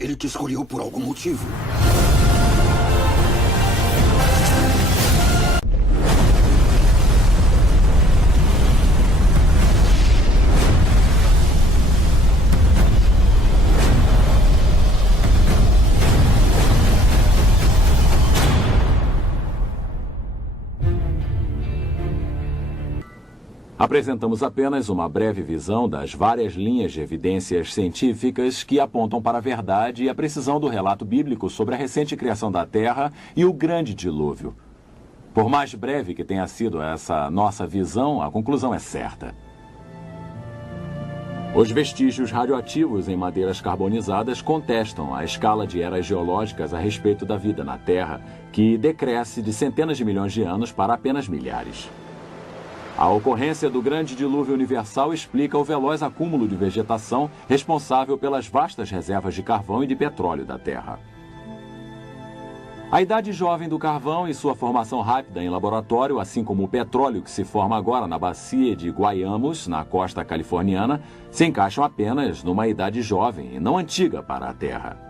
Ele te escolheu por algum motivo. Apresentamos apenas uma breve visão das várias linhas de evidências científicas que apontam para a verdade e a precisão do relato bíblico sobre a recente criação da Terra e o grande dilúvio. Por mais breve que tenha sido essa nossa visão, a conclusão é certa. Os vestígios radioativos em madeiras carbonizadas contestam a escala de eras geológicas a respeito da vida na Terra, que decresce de centenas de milhões de anos para apenas milhares. A ocorrência do grande dilúvio universal explica o veloz acúmulo de vegetação responsável pelas vastas reservas de carvão e de petróleo da Terra. A idade jovem do carvão e sua formação rápida em laboratório, assim como o petróleo que se forma agora na bacia de Guayamos, na costa californiana, se encaixam apenas numa idade jovem e não antiga para a Terra.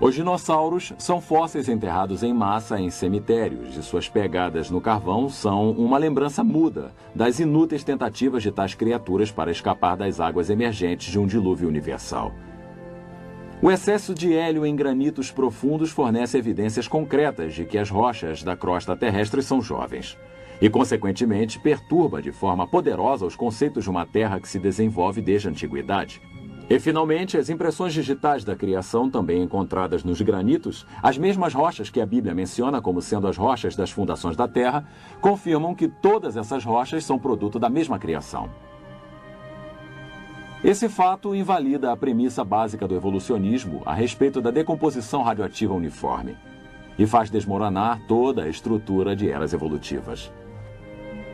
Os dinossauros são fósseis enterrados em massa em cemitérios e suas pegadas no carvão são uma lembrança muda das inúteis tentativas de tais criaturas para escapar das águas emergentes de um dilúvio universal. O excesso de hélio em granitos profundos fornece evidências concretas de que as rochas da crosta terrestre são jovens e, consequentemente, perturba de forma poderosa os conceitos de uma Terra que se desenvolve desde a antiguidade. E, finalmente, as impressões digitais da criação, também encontradas nos granitos, as mesmas rochas que a Bíblia menciona como sendo as rochas das fundações da Terra, confirmam que todas essas rochas são produto da mesma criação. Esse fato invalida a premissa básica do evolucionismo a respeito da decomposição radioativa uniforme e faz desmoronar toda a estrutura de eras evolutivas.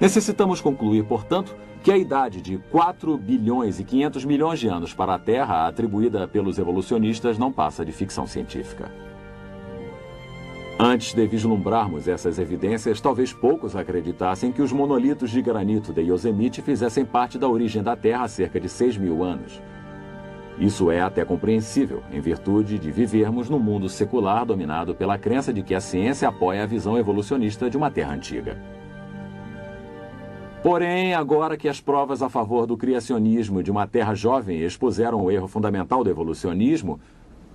Necessitamos concluir, portanto, que a idade de 4 bilhões e 500 milhões de anos para a Terra, atribuída pelos evolucionistas, não passa de ficção científica. Antes de vislumbrarmos essas evidências, talvez poucos acreditassem que os monolitos de granito de Yosemite fizessem parte da origem da Terra há cerca de 6.000 anos. Isso é até compreensível, em virtude de vivermos num mundo secular dominado pela crença de que a ciência apoia a visão evolucionista de uma Terra antiga. Porém, agora que as provas a favor do criacionismo de uma Terra jovem expuseram o erro fundamental do evolucionismo,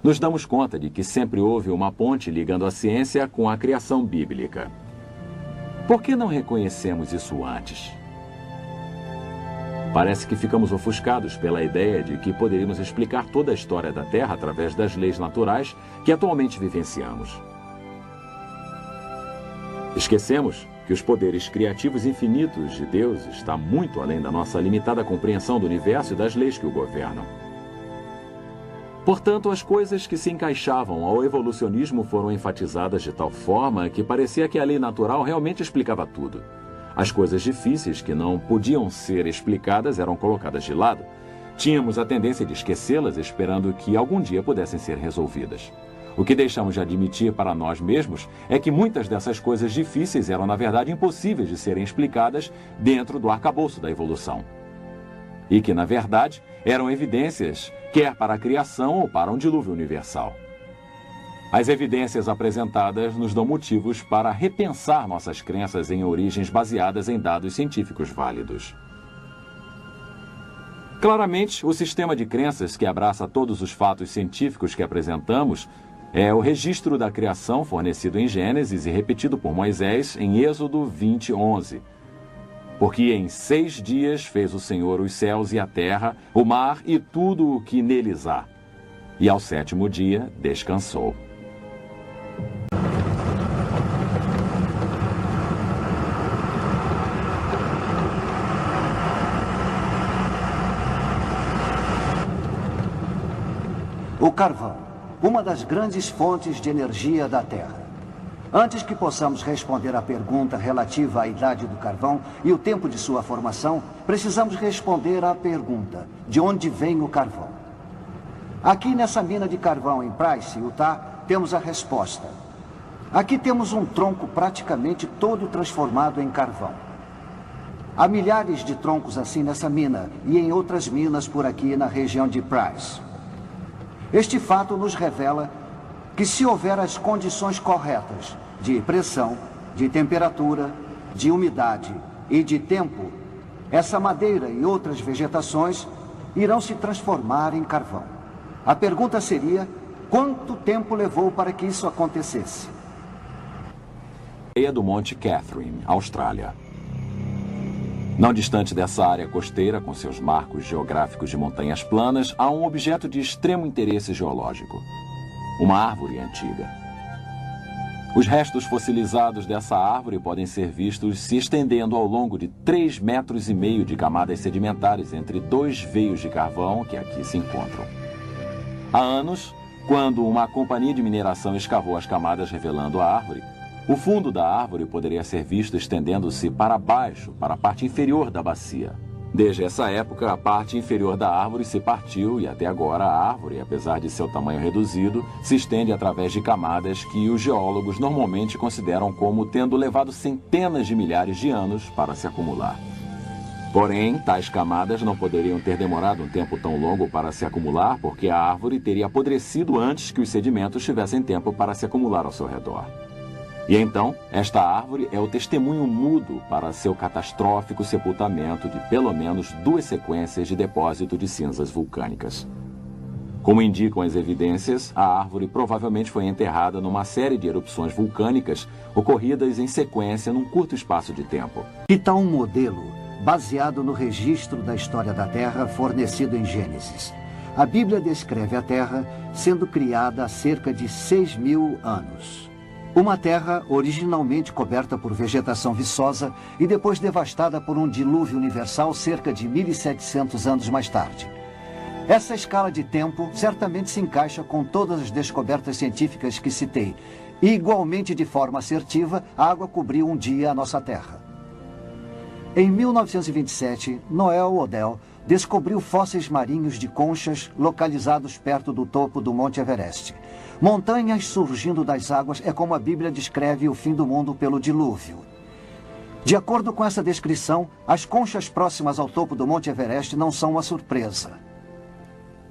nos damos conta de que sempre houve uma ponte ligando a ciência com a criação bíblica. Por que não reconhecemos isso antes? Parece que ficamos ofuscados pela ideia de que poderíamos explicar toda a história da Terra através das leis naturais que atualmente vivenciamos. Esquecemos que os poderes criativos infinitos de Deus estão muito além da nossa limitada compreensão do universo e das leis que o governam. Portanto, as coisas que se encaixavam ao evolucionismo foram enfatizadas de tal forma que parecia que a lei natural realmente explicava tudo. As coisas difíceis que não podiam ser explicadas eram colocadas de lado. Tínhamos a tendência de esquecê-las, esperando que algum dia pudessem ser resolvidas. O que deixamos de admitir para nós mesmos é que muitas dessas coisas difíceis eram, na verdade, impossíveis de serem explicadas dentro do arcabouço da evolução. E que, na verdade, eram evidências, quer para a criação ou para um dilúvio universal. As evidências apresentadas nos dão motivos para repensar nossas crenças em origens baseadas em dados científicos válidos. Claramente, o sistema de crenças que abraça todos os fatos científicos que apresentamos é o registro da criação fornecido em Gênesis e repetido por Moisés em Êxodo 20:11. Porque em 6 dias fez o Senhor os céus e a terra, o mar e tudo o que neles há. E ao 7º dia descansou. O carvão, uma das grandes fontes de energia da Terra. Antes que possamos responder à pergunta relativa à idade do carvão e o tempo de sua formação, precisamos responder à pergunta: de onde vem o carvão? Aqui nessa mina de carvão em Price, Utah, temos a resposta. Aqui temos um tronco praticamente todo transformado em carvão. Há milhares de troncos assim nessa mina e em outras minas por aqui na região de Price. Este fato nos revela que se houver as condições corretas de pressão, de temperatura, de umidade e de tempo, essa madeira e outras vegetações irão se transformar em carvão. A pergunta seria: quanto tempo levou para que isso acontecesse? Do Monte Catherine, Austrália. Não distante dessa área costeira, com seus marcos geográficos de montanhas planas, há um objeto de extremo interesse geológico: uma árvore antiga. Os restos fossilizados dessa árvore podem ser vistos se estendendo ao longo de 3,5 metros de camadas sedimentares entre dois veios de carvão que aqui se encontram. Há anos, quando uma companhia de mineração escavou as camadas revelando a árvore, o fundo da árvore poderia ser visto estendendo-se para baixo, para a parte inferior da bacia. Desde essa época, a parte inferior da árvore se partiu e até agora a árvore, apesar de seu tamanho reduzido, se estende através de camadas que os geólogos normalmente consideram como tendo levado centenas de milhares de anos para se acumular. Porém, tais camadas não poderiam ter demorado um tempo tão longo para se acumular, porque a árvore teria apodrecido antes que os sedimentos tivessem tempo para se acumular ao seu redor. E então, esta árvore é o testemunho mudo para seu catastrófico sepultamento de pelo menos 2 sequências de depósito de cinzas vulcânicas. Como indicam as evidências, a árvore provavelmente foi enterrada numa série de erupções vulcânicas ocorridas em sequência num curto espaço de tempo. Que tal um modelo baseado no registro da história da Terra fornecido em Gênesis? A Bíblia descreve a Terra sendo criada há cerca de 6.000 anos. Uma terra originalmente coberta por vegetação viçosa e depois devastada por um dilúvio universal cerca de 1.700 anos mais tarde. Essa escala de tempo certamente se encaixa com todas as descobertas científicas que citei. E, igualmente de forma assertiva, a água cobriu um dia a nossa Terra. Em 1927, Noel Odell descobriu fósseis marinhos de conchas localizados perto do topo do Monte Everest. Montanhas surgindo das águas é como a Bíblia descreve o fim do mundo pelo dilúvio. De acordo com essa descrição, as conchas próximas ao topo do Monte Everest não são uma surpresa.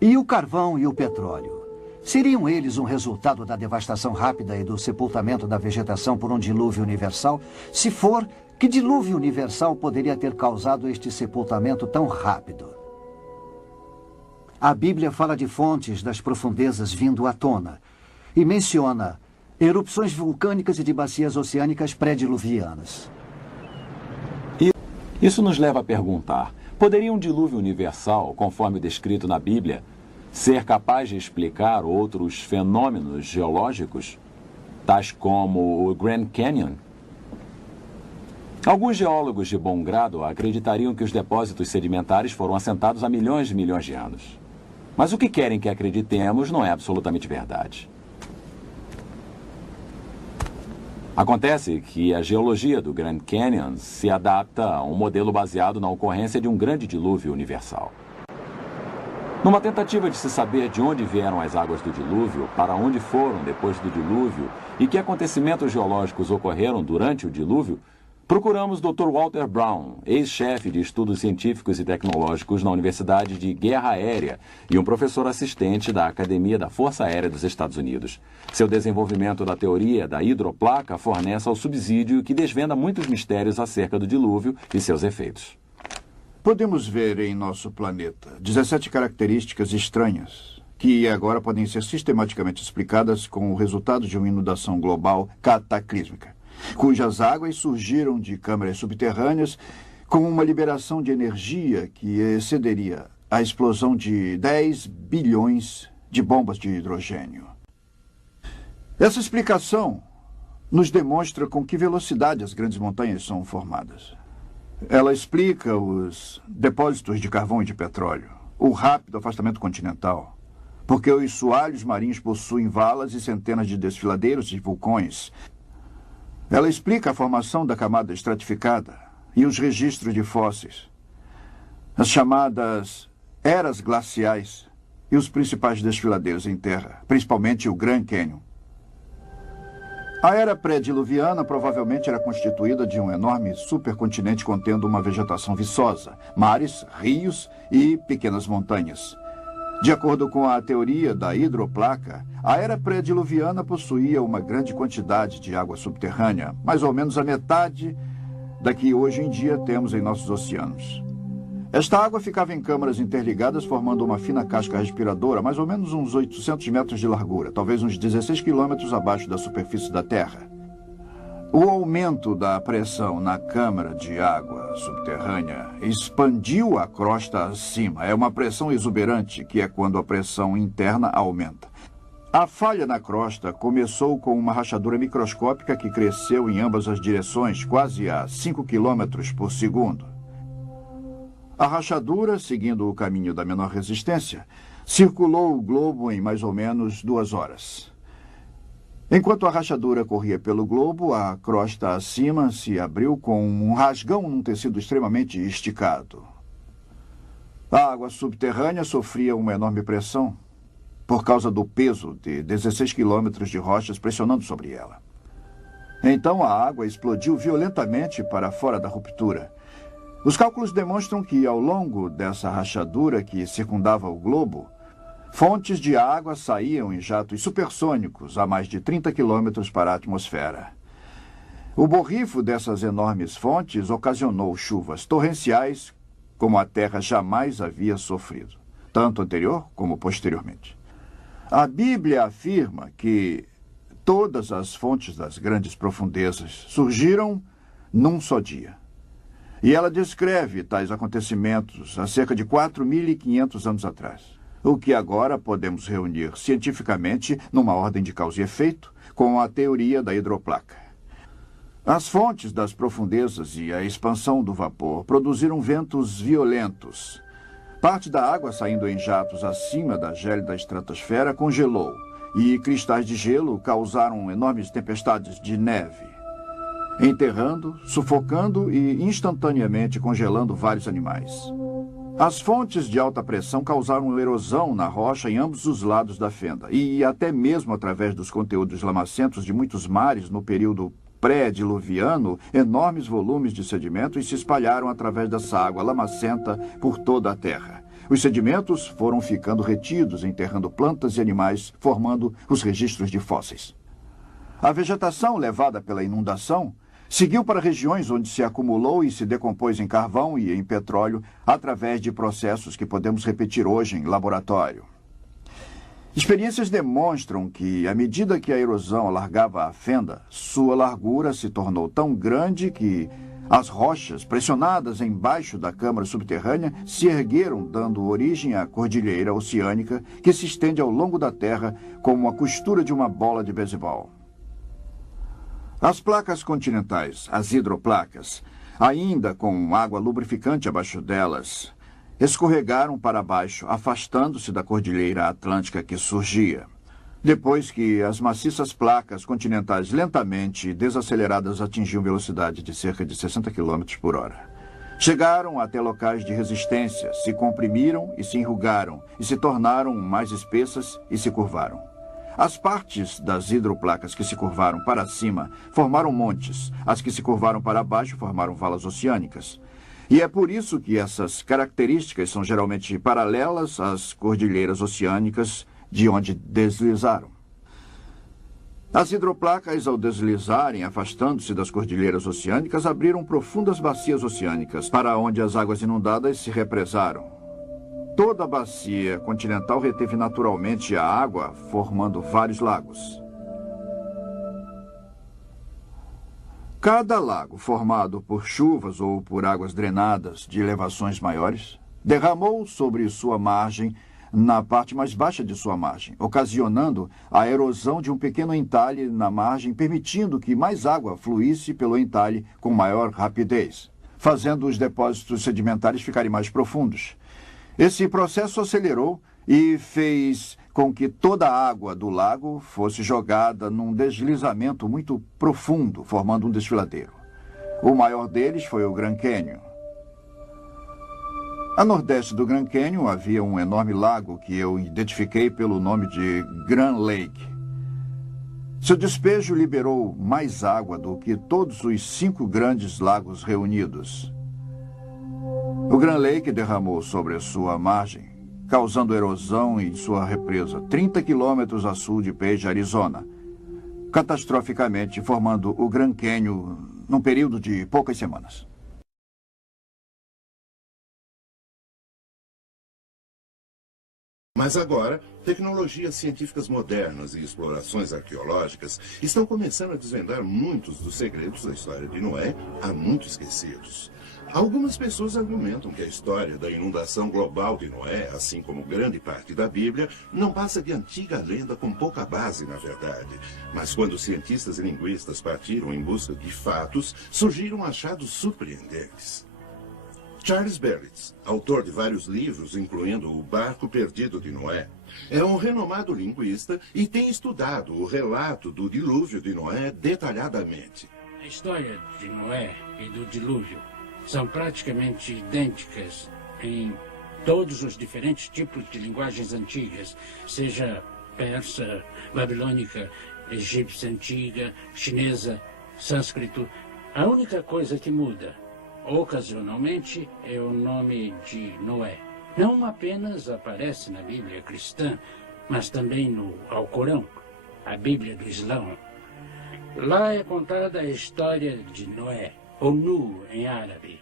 E o carvão e o petróleo? Seriam eles um resultado da devastação rápida e do sepultamento da vegetação por um dilúvio universal? Se for, que dilúvio universal poderia ter causado este sepultamento tão rápido? A Bíblia fala de fontes das profundezas vindo à tona e menciona erupções vulcânicas e de bacias oceânicas pré-diluvianas. Isso nos leva a perguntar: poderia um dilúvio universal, conforme descrito na Bíblia, ser capaz de explicar outros fenômenos geológicos, tais como o Grand Canyon? Alguns geólogos de bom grado acreditariam que os depósitos sedimentares foram assentados há milhões de anos. Mas o que querem que acreditemos não é absolutamente verdade. Acontece que a geologia do Grand Canyon se adapta a um modelo baseado na ocorrência de um grande dilúvio universal. Numa tentativa de se saber de onde vieram as águas do dilúvio, para onde foram depois do dilúvio e que acontecimentos geológicos ocorreram durante o dilúvio, procuramos Dr. Walter Brown, ex-chefe de estudos científicos e tecnológicos na Universidade de Guerra Aérea e um professor assistente da Academia da Força Aérea dos Estados Unidos. Seu desenvolvimento da teoria da hidroplaca fornece ao subsídio que desvenda muitos mistérios acerca do dilúvio e seus efeitos. Podemos ver em nosso planeta 17 características estranhas que agora podem ser sistematicamente explicadas com o resultado de uma inundação global cataclísmica, cujas águas surgiram de câmaras subterrâneas com uma liberação de energia que excederia a explosão de 10 bilhões de bombas de hidrogênio. Essa explicação nos demonstra com que velocidade as grandes montanhas são formadas. Ela explica os depósitos de carvão e de petróleo, o rápido afastamento continental, porque os soalhos marinhos possuem valas e centenas de desfiladeiros e vulcões. Ela explica a formação da camada estratificada e os registros de fósseis, as chamadas eras glaciais e os principais desfiladeiros em terra, principalmente o Grand Canyon. A era pré-diluviana provavelmente era constituída de um enorme supercontinente contendo uma vegetação viçosa, mares, rios e pequenas montanhas. De acordo com a teoria da hidroplaca, a era pré-diluviana possuía uma grande quantidade de água subterrânea, mais ou menos a metade da que hoje em dia temos em nossos oceanos. Esta água ficava em câmaras interligadas, formando uma fina casca respiradora, mais ou menos uns 800 metros de largura, talvez uns 16 quilômetros abaixo da superfície da Terra. O aumento da pressão na câmara de água subterrânea expandiu a crosta acima. É uma pressão exuberante, que é quando a pressão interna aumenta. A falha na crosta começou com uma rachadura microscópica que cresceu em ambas as direções, quase a 5 quilômetros por segundo. A rachadura, seguindo o caminho da menor resistência, circulou o globo em mais ou menos 2 horas. Enquanto a rachadura corria pelo globo, a crosta acima se abriu com um rasgão num tecido extremamente esticado. A água subterrânea sofria uma enorme pressão por causa do peso de 16 quilômetros de rochas pressionando sobre ela. Então a água explodiu violentamente para fora da ruptura. Os cálculos demonstram que, ao longo dessa rachadura que circundava o globo, fontes de água saíam em jatos supersônicos a mais de 30 quilômetros para a atmosfera. O borrifo dessas enormes fontes ocasionou chuvas torrenciais como a Terra jamais havia sofrido, tanto anterior como posteriormente. A Bíblia afirma que todas as fontes das grandes profundezas surgiram num só dia. E ela descreve tais acontecimentos há cerca de 4.500 anos atrás, o que agora podemos reunir cientificamente numa ordem de causa e efeito com a teoria da hidroplaca. As fontes das profundezas e a expansão do vapor produziram ventos violentos. Parte da água saindo em jatos acima da gélida estratosfera congelou, e cristais de gelo causaram enormes tempestades de neve, enterrando, sufocando e instantaneamente congelando vários animais. As fontes de alta pressão causaram erosão na rocha em ambos os lados da fenda, e até mesmo através dos conteúdos lamacentos de muitos mares no período pré-diluviano, enormes volumes de sedimentos se espalharam através dessa água lamacenta por toda a Terra. Os sedimentos foram ficando retidos, enterrando plantas e animais, formando os registros de fósseis. A vegetação levada pela inundação seguiu para regiões onde se acumulou e se decompôs em carvão e em petróleo através de processos que podemos repetir hoje em laboratório. Experiências demonstram que, à medida que a erosão alargava a fenda, sua largura se tornou tão grande que as rochas, pressionadas embaixo da câmara subterrânea, se ergueram, dando origem à cordilheira oceânica que se estende ao longo da Terra como a costura de uma bola de beisebol. As placas continentais, as hidroplacas, ainda com água lubrificante abaixo delas, escorregaram para baixo, afastando-se da cordilheira atlântica que surgia. Depois que as maciças placas continentais lentamente desaceleradas atingiam velocidade de cerca de 60 km por hora. Chegaram até locais de resistência, se comprimiram e se enrugaram, e se tornaram mais espessas e se curvaram. As partes das hidroplacas que se curvaram para cima formaram montes. As que se curvaram para baixo formaram valas oceânicas. E é por isso que essas características são geralmente paralelas às cordilheiras oceânicas de onde deslizaram. As hidroplacas, ao deslizarem, afastando-se das cordilheiras oceânicas, abriram profundas bacias oceânicas, para onde as águas inundadas se represaram. Toda a bacia continental reteve naturalmente a água, formando vários lagos. Cada lago, formado por chuvas ou por águas drenadas de elevações maiores, derramou sobre sua margem na parte mais baixa de sua margem, ocasionando a erosão de um pequeno entalhe na margem, permitindo que mais água fluísse pelo entalhe com maior rapidez, fazendo os depósitos sedimentares ficarem mais profundos. Esse processo acelerou e fez com que toda a água do lago fosse jogada num deslizamento muito profundo, formando um desfiladeiro. O maior deles foi o Grand Canyon. A nordeste do Grand Canyon havia um enorme lago que eu identifiquei pelo nome de Grand Lake. Seu despejo liberou mais água do que todos os 5 grandes lagos reunidos. O Grand Lake derramou sobre a sua margem causando erosão em sua represa, 30 quilômetros a sul de Page, Arizona, catastroficamente formando o Grand Canyon num período de poucas semanas. Mas agora, tecnologias científicas modernas e explorações arqueológicas estão começando a desvendar muitos dos segredos da história de Noé, há muito esquecidos. Algumas pessoas argumentam que a história da inundação global de Noé, assim como grande parte da Bíblia, não passa de antiga lenda com pouca base na verdade. Mas quando cientistas e linguistas partiram em busca de fatos, surgiram achados surpreendentes. Charles Berlitz, autor de vários livros, incluindo O Barco Perdido de Noé, é um renomado linguista e tem estudado o relato do dilúvio de Noé detalhadamente. A história de Noé e do dilúvio são praticamente idênticas em todos os diferentes tipos de linguagens antigas, seja persa, babilônica, egípcia antiga, chinesa, sânscrito. A única coisa que muda, ocasionalmente, é o nome de Noé. Não apenas aparece na Bíblia cristã, mas também no Alcorão, a Bíblia do Islão. Lá é contada a história de Noé, ou Nu em árabe,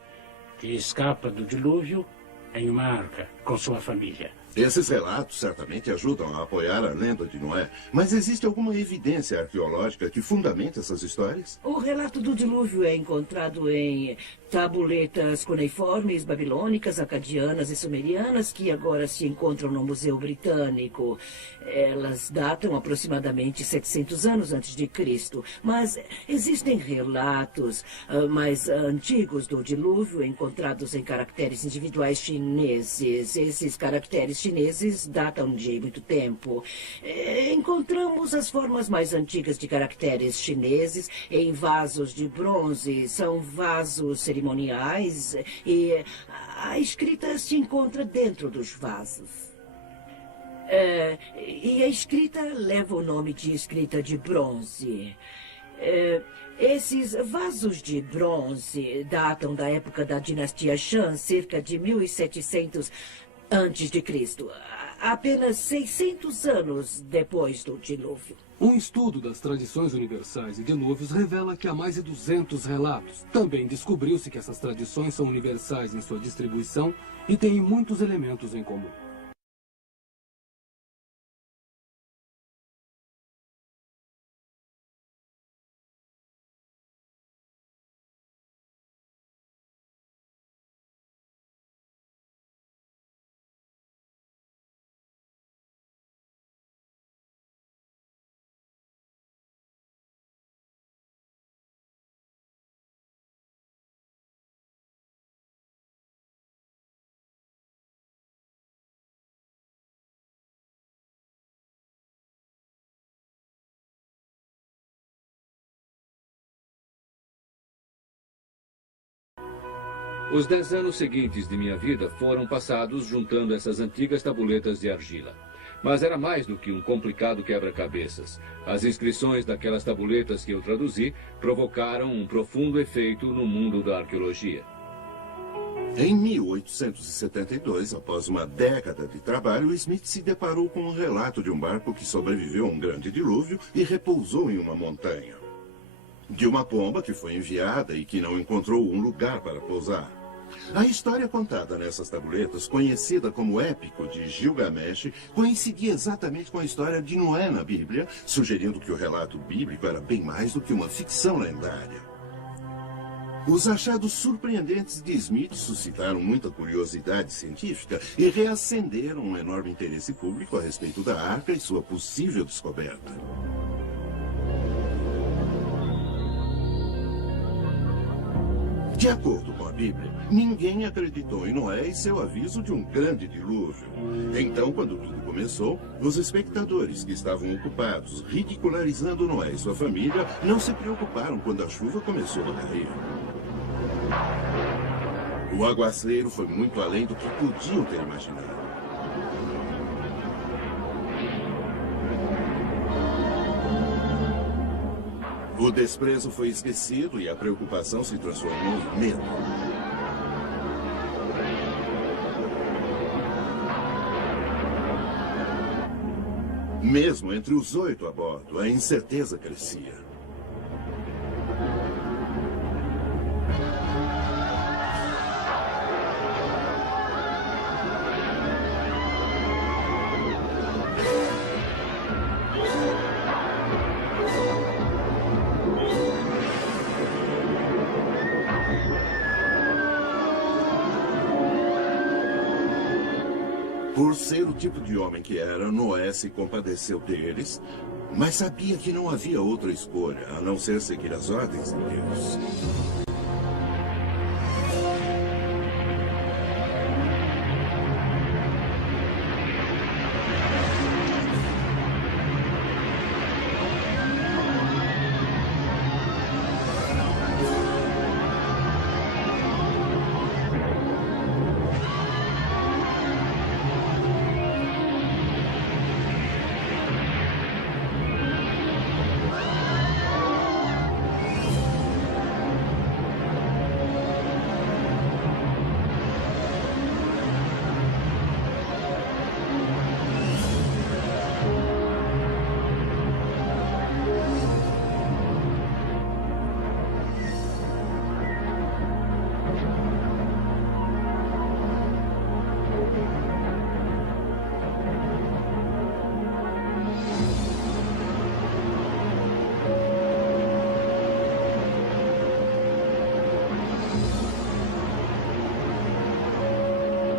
que escapa do dilúvio em uma arca com sua família. Esses relatos certamente ajudam a apoiar a lenda de Noé, mas existe alguma evidência arqueológica que fundamenta essas histórias? O relato do dilúvio é encontrado em tabuletas cuneiformes babilônicas, acadianas e sumerianas que agora se encontram no Museu Britânico. Elas datam aproximadamente 700 anos antes de Cristo, mas existem relatos mais antigos do dilúvio encontrados em caracteres individuais chineses. Esses caracteres chineses datam de muito tempo. Encontramos as formas mais antigas de caracteres chineses em vasos de bronze. São vasos cerimoniais e a escrita se encontra dentro dos vasos. E a escrita leva o nome de escrita de bronze. Esses vasos de bronze datam da época da dinastia Shang, cerca de 1700 antes de Cristo, apenas 600 anos depois do dilúvio. Um estudo das tradições universais e dilúvios revela que há mais de 200 relatos. Também descobriu-se que essas tradições são universais em sua distribuição e têm muitos elementos em comum. Os 10 anos seguintes de minha vida foram passados juntando essas antigas tabuletas de argila. Mas era mais do que um complicado quebra-cabeças. As inscrições daquelas tabuletas que eu traduzi provocaram um profundo efeito no mundo da arqueologia. Em 1872, após uma década de trabalho, Smith se deparou com um relato de um barco que sobreviveu a um grande dilúvio e repousou em uma montanha. De uma pomba que foi enviada e que não encontrou um lugar para pousar. A história contada nessas tabuletas, conhecida como Épico de Gilgamesh, coincidia exatamente com a história de Noé na Bíblia, sugerindo que o relato bíblico era bem mais do que uma ficção lendária. Os achados surpreendentes de Smith suscitaram muita curiosidade científica e reacenderam um enorme interesse público a respeito da arca e sua possível descoberta. De acordo com a Bíblia, ninguém acreditou em Noé e seu aviso de um grande dilúvio. Então, quando tudo começou, os espectadores que estavam ocupados ridicularizando Noé e sua família não se preocuparam quando a chuva começou a cair. O aguaceiro foi muito além do que podiam ter imaginado. O desprezo foi esquecido e a preocupação se transformou em medo. Mesmo entre os 8 a bordo, a incerteza crescia. Por ser o tipo de homem que era, Noé se compadeceu deles, mas sabia que não havia outra escolha, a não ser seguir as ordens de Deus.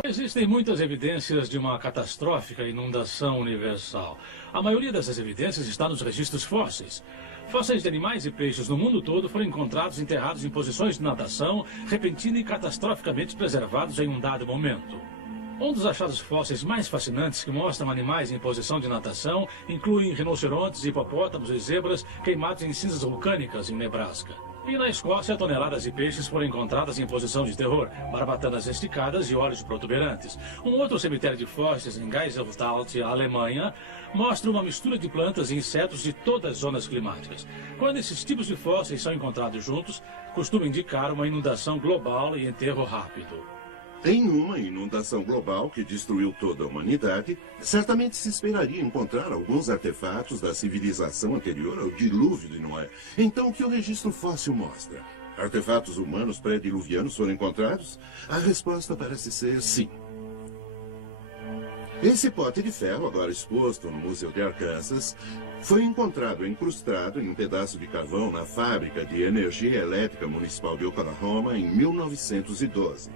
Existem muitas evidências de uma catastrófica inundação universal. A maioria dessas evidências está nos registros fósseis. Fósseis de animais e peixes no mundo todo foram encontrados enterrados em posições de natação, repentina e catastroficamente preservados em um dado momento. Um dos achados fósseis mais fascinantes que mostram animais em posição de natação incluem rinocerontes, hipopótamos e zebras queimados em cinzas vulcânicas em Nebraska. E na Escócia, toneladas de peixes foram encontradas em posição de terror, barbatanas esticadas e olhos protuberantes. Um outro cemitério de fósseis em Geiselstadt, Alemanha, mostra uma mistura de plantas e insetos de todas as zonas climáticas. Quando esses tipos de fósseis são encontrados juntos, costuma indicar uma inundação global e enterro rápido. Em uma inundação global que destruiu toda a humanidade, certamente se esperaria encontrar alguns artefatos da civilização anterior ao dilúvio de Noé. Então, o que o registro fóssil mostra? Artefatos humanos pré-diluvianos foram encontrados? A resposta parece ser sim. Esse pote de ferro, agora exposto no Museu de Arkansas, foi encontrado incrustado em um pedaço de carvão na fábrica de energia elétrica municipal de Oklahoma em 1912.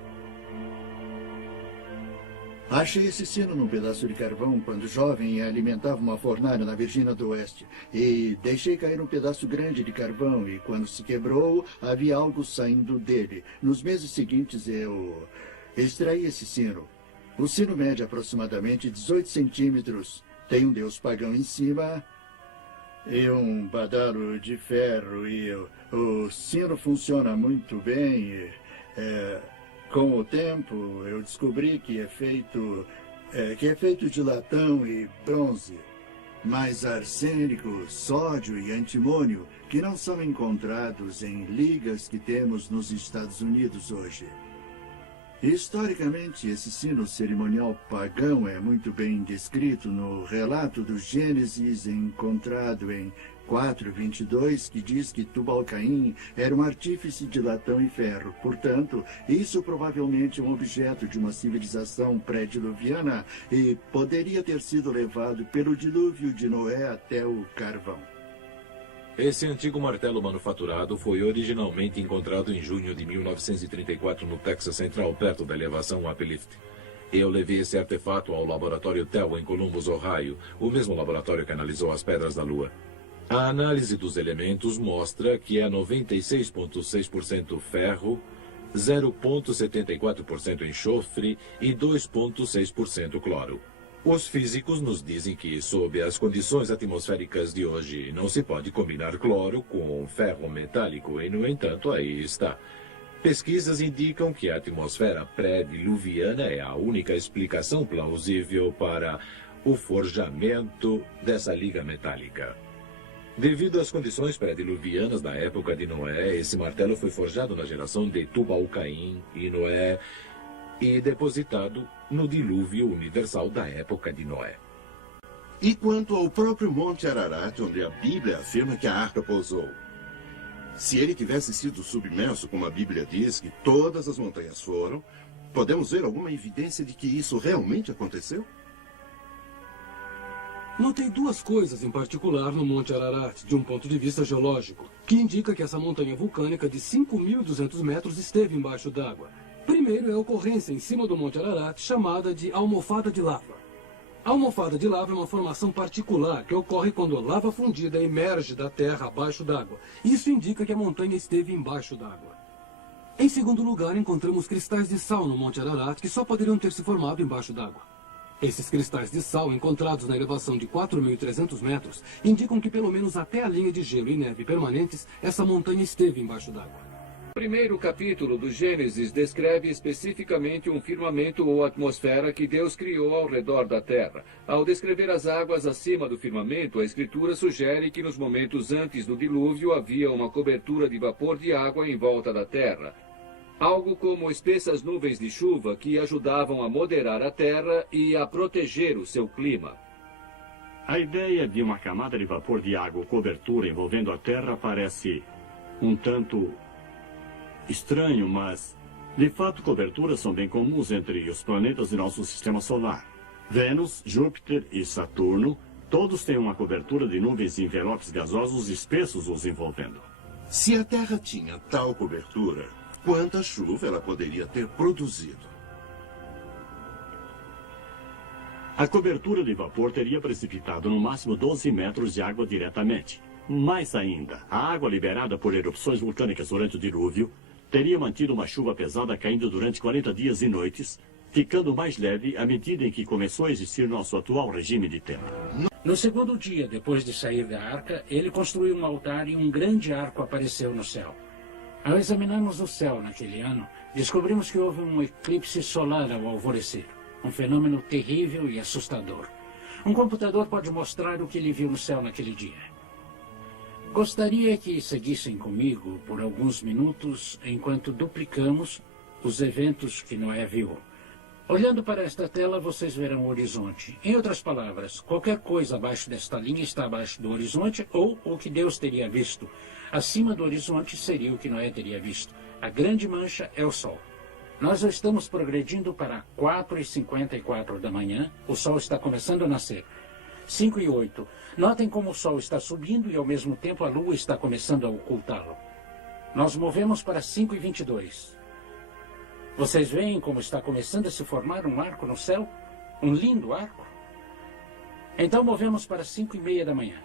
Achei esse sino num pedaço de carvão quando jovem e alimentava uma fornalha na Virgínia do Oeste. E deixei cair um pedaço grande de carvão e quando se quebrou, havia algo saindo dele. Nos meses seguintes eu extraí esse sino. O sino mede aproximadamente 18 centímetros. Tem um deus pagão em cima e um badalo de ferro. E o sino funciona muito bem. Com o tempo, eu descobri que é feito de latão e bronze, mas arsênico, sódio e antimônio, que não são encontrados em ligas que temos nos Estados Unidos hoje. Historicamente, esse sino cerimonial pagão é muito bem descrito no relato do Gênesis encontrado em 4:22, que diz que Tubal-Caim era um artífice de latão e ferro. Portanto, isso provavelmente é um objeto de uma civilização pré-diluviana e poderia ter sido levado pelo dilúvio de Noé até o carvão. Esse antigo martelo manufaturado foi originalmente encontrado em junho de 1934 no Texas Central, perto da elevação Uplift. Eu levei esse artefato ao laboratório TEL em Columbus, Ohio, o mesmo laboratório que analisou as pedras da Lua. A análise dos elementos mostra que é 96,6% ferro, 0,74% enxofre e 2,6% cloro. Os físicos nos dizem que, sob as condições atmosféricas de hoje, não se pode combinar cloro com ferro metálico e, no entanto, aí está. Pesquisas indicam que a atmosfera pré-diluviana é a única explicação plausível para o forjamento dessa liga metálica. Devido às condições pré-diluvianas da época de Noé, esse martelo foi forjado na geração de Tubal-Caim e Noé e depositado no dilúvio universal da época de Noé. E quanto ao próprio Monte Ararat, onde a Bíblia afirma que a arca pousou? Se ele tivesse sido submerso, como a Bíblia diz que todas as montanhas foram, podemos ver alguma evidência de que isso realmente aconteceu? Notei duas coisas em particular no Monte Ararat, de um ponto de vista geológico, que indica que essa montanha vulcânica de 5.200 metros esteve embaixo d'água. Primeiro é a ocorrência em cima do Monte Ararat, chamada de almofada de lava. A almofada de lava é uma formação particular que ocorre quando a lava fundida emerge da terra abaixo d'água. Isso indica que a montanha esteve embaixo d'água. Em segundo lugar, encontramos cristais de sal no Monte Ararat que só poderiam ter se formado embaixo d'água. Esses cristais de sal, encontrados na elevação de 4.300 metros, indicam que pelo menos até a linha de gelo e neve permanentes, essa montanha esteve embaixo d'água. O primeiro capítulo do Gênesis descreve especificamente um firmamento ou atmosfera que Deus criou ao redor da Terra. Ao descrever as águas acima do firmamento, a Escritura sugere que nos momentos antes do dilúvio havia uma cobertura de vapor de água em volta da Terra. Algo como espessas nuvens de chuva que ajudavam a moderar a Terra e a proteger o seu clima. A ideia de uma camada de vapor de água ou cobertura envolvendo a Terra parece um tanto estranho, mas de fato coberturas são bem comuns entre os planetas do nosso sistema solar. Vênus, Júpiter e Saturno, todos têm uma cobertura de nuvens e envelopes gasosos espessos os envolvendo. Se a Terra tinha tal cobertura, quanta chuva ela poderia ter produzido? A cobertura de vapor teria precipitado no máximo 12 metros de água diretamente. Mais ainda, a água liberada por erupções vulcânicas durante o dilúvio teria mantido uma chuva pesada caindo durante 40 dias e noites, ficando mais leve à medida em que começou a existir nosso atual regime de tempo. No segundo dia, depois de sair da arca, ele construiu um altar e um grande arco apareceu no céu. Ao examinarmos o céu naquele ano, descobrimos que houve um eclipse solar ao alvorecer. Um fenômeno terrível e assustador. Um computador pode mostrar o que ele viu no céu naquele dia. Gostaria que seguissem comigo por alguns minutos enquanto duplicamos os eventos que Noé viu. Olhando para esta tela, vocês verão o horizonte. Em outras palavras, qualquer coisa abaixo desta linha está abaixo do horizonte ou o que Deus teria visto. Acima do horizonte seria o que Noé teria visto. A grande mancha é o Sol. Nós já estamos progredindo para 4h54 da manhã. O Sol está começando a nascer. 5h08. Notem como o Sol está subindo e ao mesmo tempo a Lua está começando a ocultá-lo. Nós movemos para 5h22. Vocês veem como está começando a se formar um arco no céu? Um lindo arco? Então movemos para 5h30 da manhã.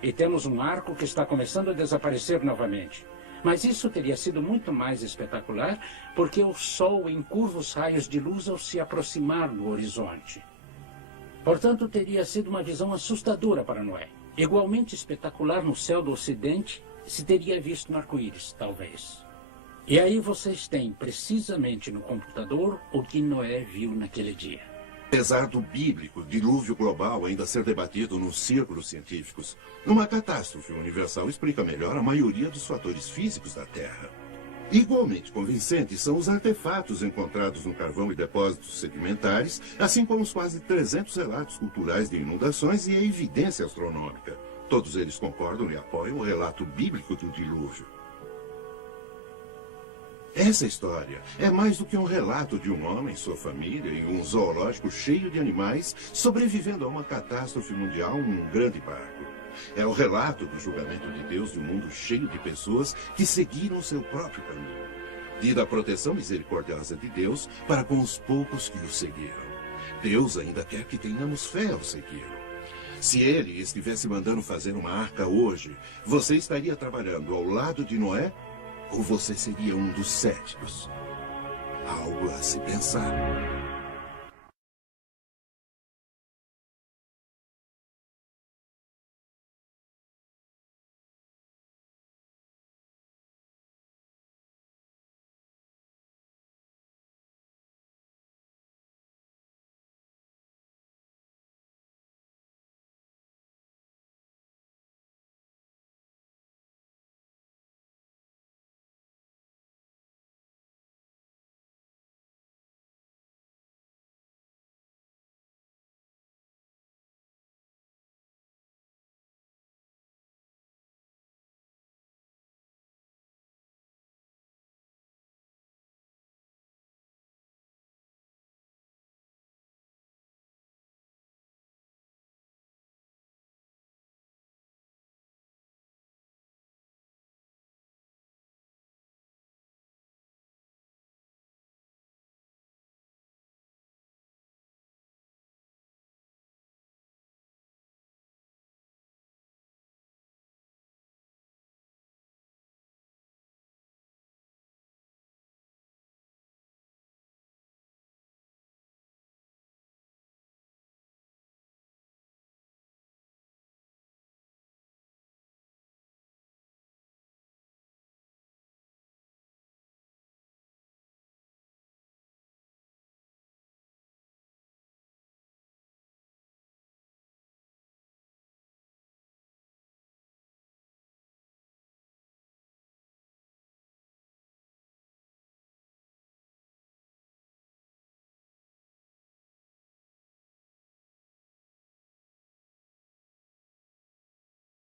E temos um arco que está começando a desaparecer novamente. Mas isso teria sido muito mais espetacular, porque o Sol encurva os raios de luz ao se aproximar do horizonte. Portanto, teria sido uma visão assustadora para Noé. Igualmente espetacular no céu do ocidente, se teria visto no arco-íris, talvez. E aí vocês têm, precisamente no computador, o que Noé viu naquele dia. Apesar do bíblico dilúvio global ainda ser debatido nos círculos científicos, uma catástrofe universal explica melhor a maioria dos fatores físicos da Terra. Igualmente convincentes são os artefatos encontrados no carvão e depósitos sedimentares, assim como os quase 300 relatos culturais de inundações e a evidência astronômica. Todos eles concordam e apoiam o relato bíblico do dilúvio. Essa história é mais do que um relato de um homem, sua família e um zoológico cheio de animais sobrevivendo a uma catástrofe mundial num grande barco. É o relato do julgamento de Deus de um mundo cheio de pessoas que seguiram seu próprio caminho, e da proteção misericordiosa de Deus para com os poucos que o seguiram. Deus ainda quer que tenhamos fé ao segui-lo. Se ele estivesse mandando fazer uma arca hoje, você estaria trabalhando ao lado de Noé? Ou você seria um dos céticos? Algo a se pensar.